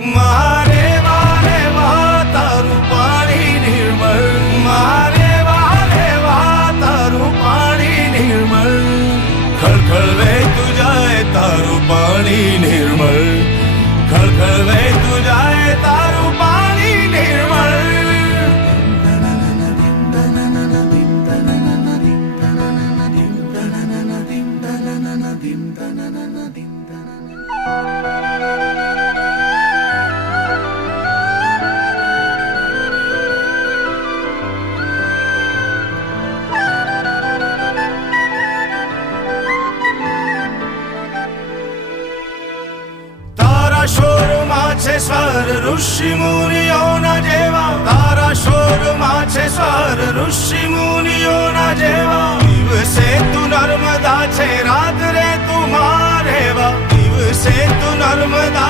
મારે વારે વાહ તારું પાણી નિર્મળ, મારે વારે વાહ તારું પાણી નિર્મળ, ખળખળ વહેતું જાય તારું પાણી નિર્મળ, ખળખળ વહેતું જાય તારું પાણી નિર્મળ. તારા શોરમાં છે સ્વર ઋષિ મુનિઓના જેવા, તારા શોરમાં છે સ્વર ઋષિ મુનિઓના જેવા. દિવસે તું નર્મદા છે, રાત્રે તું મારેવા, દિવસે તું નર્મદા